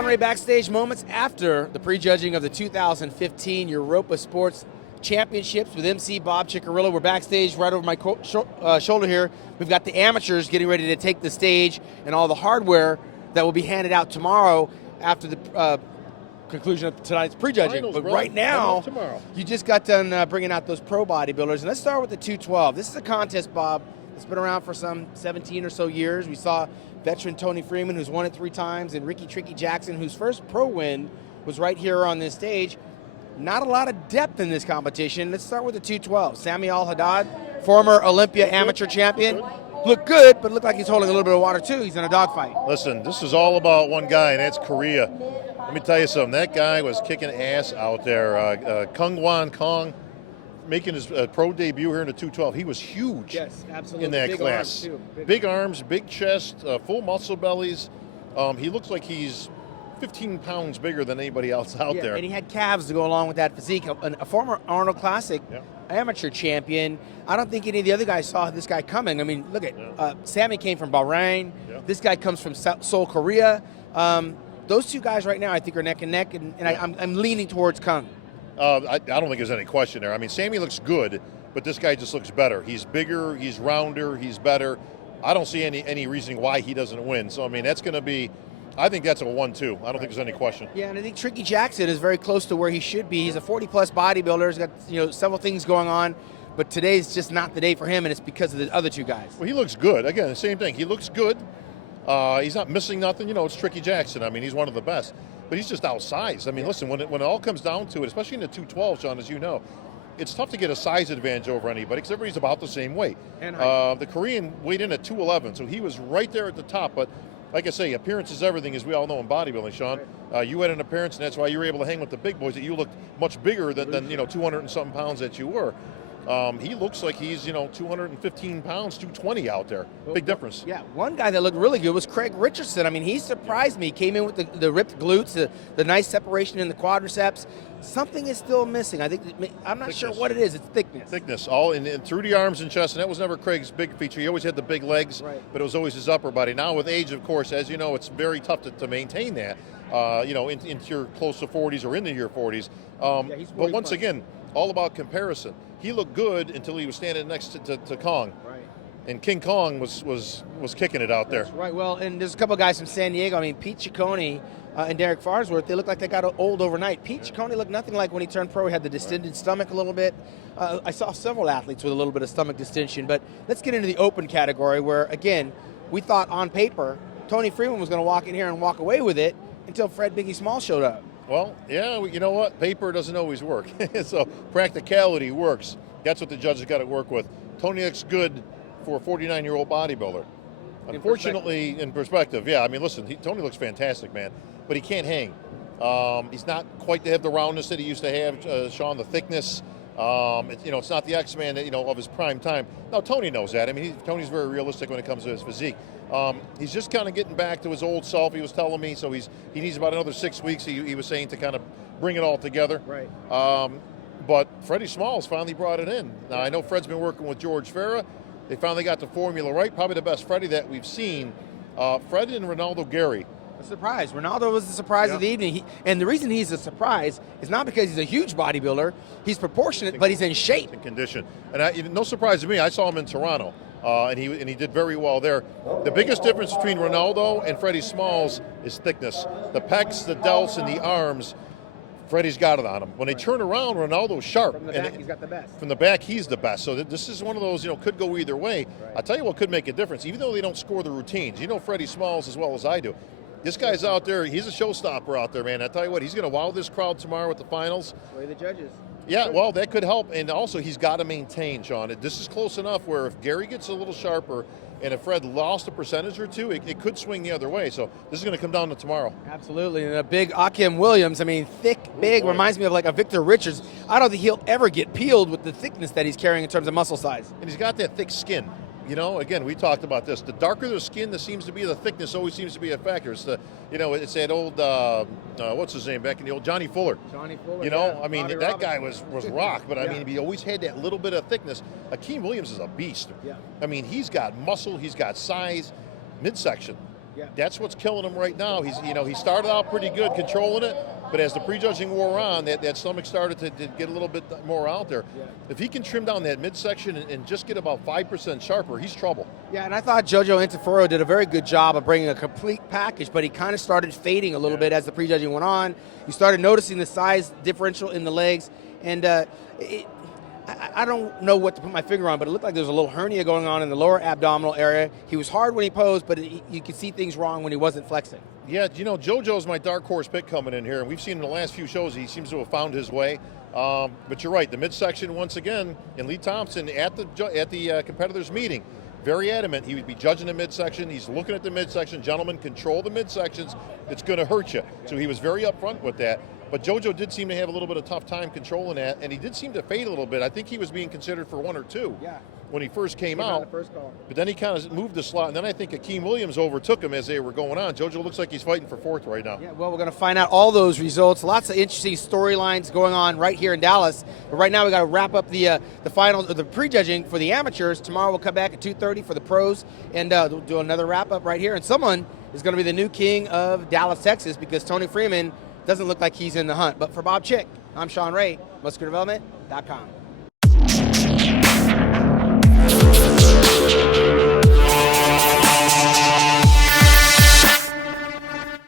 Shawn Ray backstage moments after the prejudging of the 2015 Europa Sports Championships with MC Bob Ciccarello. We're backstage right over my shoulder here. We've got the amateurs getting ready to take the stage and all the hardware that will be handed out tomorrow after the conclusion of tonight's prejudging. Finals, but bro. right now, tomorrow. you just got done bringing out those pro bodybuilders. And let's start with the 212. This is a contest, Bob. It's been around for some 17 or so years. We saw veteran Tony Freeman, who's won it 3 times, and Ricky Tricky Jackson, whose first pro win was right here on this stage. Not a lot of depth in this competition. Let's start with the 212. Sami Al-Haddad, former Olympia amateur champion. Looked good, but looked like he's holding a little bit of water too. He's in a dogfight. Listen, this is all about one guy, and that's Korea. Let me tell you something. That guy was kicking ass out there. Kung Wan Kong making his pro debut here in the 212. He was huge. Yes, absolutely. In that big class. Arms too. Big arms, big chest, full muscle bellies. He looks like he's 15 pounds bigger than anybody else out there. And he had calves to go along with that physique. A former Arnold Classic amateur champion. I don't think any of the other guys saw this guy coming. I mean, look at Sami came from Bahrain. This guy comes from Seoul, Korea. Those two guys right now, I think, are neck and neck, and I'm leaning towards Kung. I don't think there's any question there. I mean, Sami looks good, but this guy just looks better. He's bigger, he's rounder, he's better. I don't see any reason why he doesn't win. So, I mean, that's going to be, I think that's a 1-2. I don't think there's any question. Yeah, and I think Tricky Jackson is very close to where he should be. He's a 40-plus bodybuilder. He's got several things going on, but today's just not the day for him, and it's because of the other two guys. Well, he looks good. Again, the same thing. He looks good. He's not missing nothing. It's Tricky Jackson. I mean, he's one of the best. But he's just outsized. I mean, listen, when it all comes down to it, especially in the 212, Shawn, as you know, it's tough to get a size advantage over anybody because everybody's about the same weight. And the Korean weighed in at 211, so he was right there at the top. But like I say, appearance is everything, as we all know in bodybuilding, Shawn. You had an appearance, and that's why you were able to hang with the big boys, that you looked much bigger than 200 and something pounds that you were. He looks like he's 215 pounds, 220 out there. Big difference. Yeah, one guy that looked really good was Craig Richardson. I mean, he surprised me. He came in with the ripped glutes, the nice separation in the quadriceps. Something is still missing. I'm not sure what it is. It's thickness. Thickness, all in through the arms and chest, and that was never Craig's big feature. He always had the big legs, but it was always his upper body. Now with age, of course, as you know, it's very tough to maintain that. Into your close to 40s or into your 40s. But once again, all about comparison. He looked good until he was standing next to Kong. Right. And King Kong was kicking it out there. That's right. Well, and there's a couple of guys from San Diego. I mean, Pete Ciccone and Derek Farnsworth, they look like they got old overnight. Pete Ciccone looked nothing like when he turned pro. He had the distended stomach a little bit. I saw several athletes with a little bit of stomach distension. But let's get into the open category where, again, we thought on paper Tony Freeman was going to walk in here and walk away with it until Fred Biggie Small showed up. Well, yeah, you know what? Paper doesn't always work. So practicality works. That's what the judges got to work with. Tony looks good for a 49-year-old bodybuilder. Unfortunately, in perspective, yeah. I mean, listen, Tony looks fantastic, man, but he can't hang. He's not quite to have the roundness that he used to have, Shawn, the thickness. It's not the X-Man of his prime time. Now, Tony knows that. I mean, Tony's very realistic when it comes to his physique. He's just kind of getting back to his old self, he was telling me, so he needs about another 6 weeks, he was saying, to kind of bring it all together. Right. But Freddie Smalls finally brought it in. Now, I know Fred's been working with George Farah. They finally got the formula right. Probably the best Freddie that we've seen. Fred and Ronaldo Gary. A surprise. Ronaldo was the surprise of the evening. And the reason he's a surprise is not because he's a huge bodybuilder. He's proportionate, but he's in shape. In condition. And no surprise to me, I saw him in Toronto. And he did very well there. The biggest difference between Ronaldo and Freddie Smalls is thickness. The pecs, the delts, and the arms, Freddie's got it on him. When they turn around, Ronaldo's sharp. From the back, he's got the best. From the back, he's the best. So this is one of those, could go either way. Right. I'll tell you what could make a difference, even though they don't score the routines. You know Freddie Smalls as well as I do. This guy's out there, he's a showstopper out there, man. I tell you what, he's going to wow this crowd tomorrow with the finals. Sway the judges. Yeah, well, that could help. And also, he's got to maintain, Shawn. This is close enough where if Gary gets a little sharper and if Fred lost a percentage or two, it could swing the other way. So this is going to come down to tomorrow. Absolutely. And a big Akim Williams, I mean, thick, big, reminds me of like a Victor Richards. I don't think he'll ever get peeled with the thickness that he's carrying in terms of muscle size. And he's got that thick skin. Again, we talked about this. The darker the skin, that seems to be the thickness always seems to be a factor. It's it's that old, what's his name back in the old, Johnny Fuller. Johnny Fuller, I mean, that guy was rock, but I mean, he always had that little bit of thickness. Akeem Williams is a beast. Yeah. I mean, he's got muscle, he's got size, midsection. Yeah. That's what's killing him right now. He started out pretty good controlling it, but as the prejudging wore on, that stomach started to get a little bit more out there. Yeah. If he can trim down that midsection and just get about 5% sharper, he's trouble. Yeah, and I thought Jojo Anteforo did a very good job of bringing a complete package, but he kind of started fading a little bit as the prejudging went on. You started noticing the size differential in the legs, and I don't know what to put my finger on, but it looked like there was a little hernia going on in the lower abdominal area. He was hard when he posed, but you could see things wrong when he wasn't flexing. Yeah, JoJo's my dark horse pick coming in here, and we've seen in the last few shows he seems to have found his way. But you're right, the midsection once again, and Lee Thompson at the competitors meeting, very adamant he would be judging the midsection. He's looking at the midsection. Gentlemen, control the midsections. It's going to hurt you. So he was very upfront with that. But JoJo did seem to have a little bit of tough time controlling that, and he did seem to fade a little bit. I think he was being considered for 1 or 2 when he first came out. The first call. But then he kind of moved the slot, and then I think Akeem Williams overtook him as they were going on. JoJo looks like he's fighting for 4th right now. Yeah, well, we're going to find out all those results. Lots of interesting storylines going on right here in Dallas. But right now we got to wrap up the finals, or the prejudging for the amateurs. Tomorrow we'll come back at 2:30 for the pros, and we'll do another wrap up right here. And someone is going to be the new king of Dallas, Texas, because Tony Freeman doesn't look like he's in the hunt. But for Bob Chick, I'm Shawn Ray, musculardevelopment.com.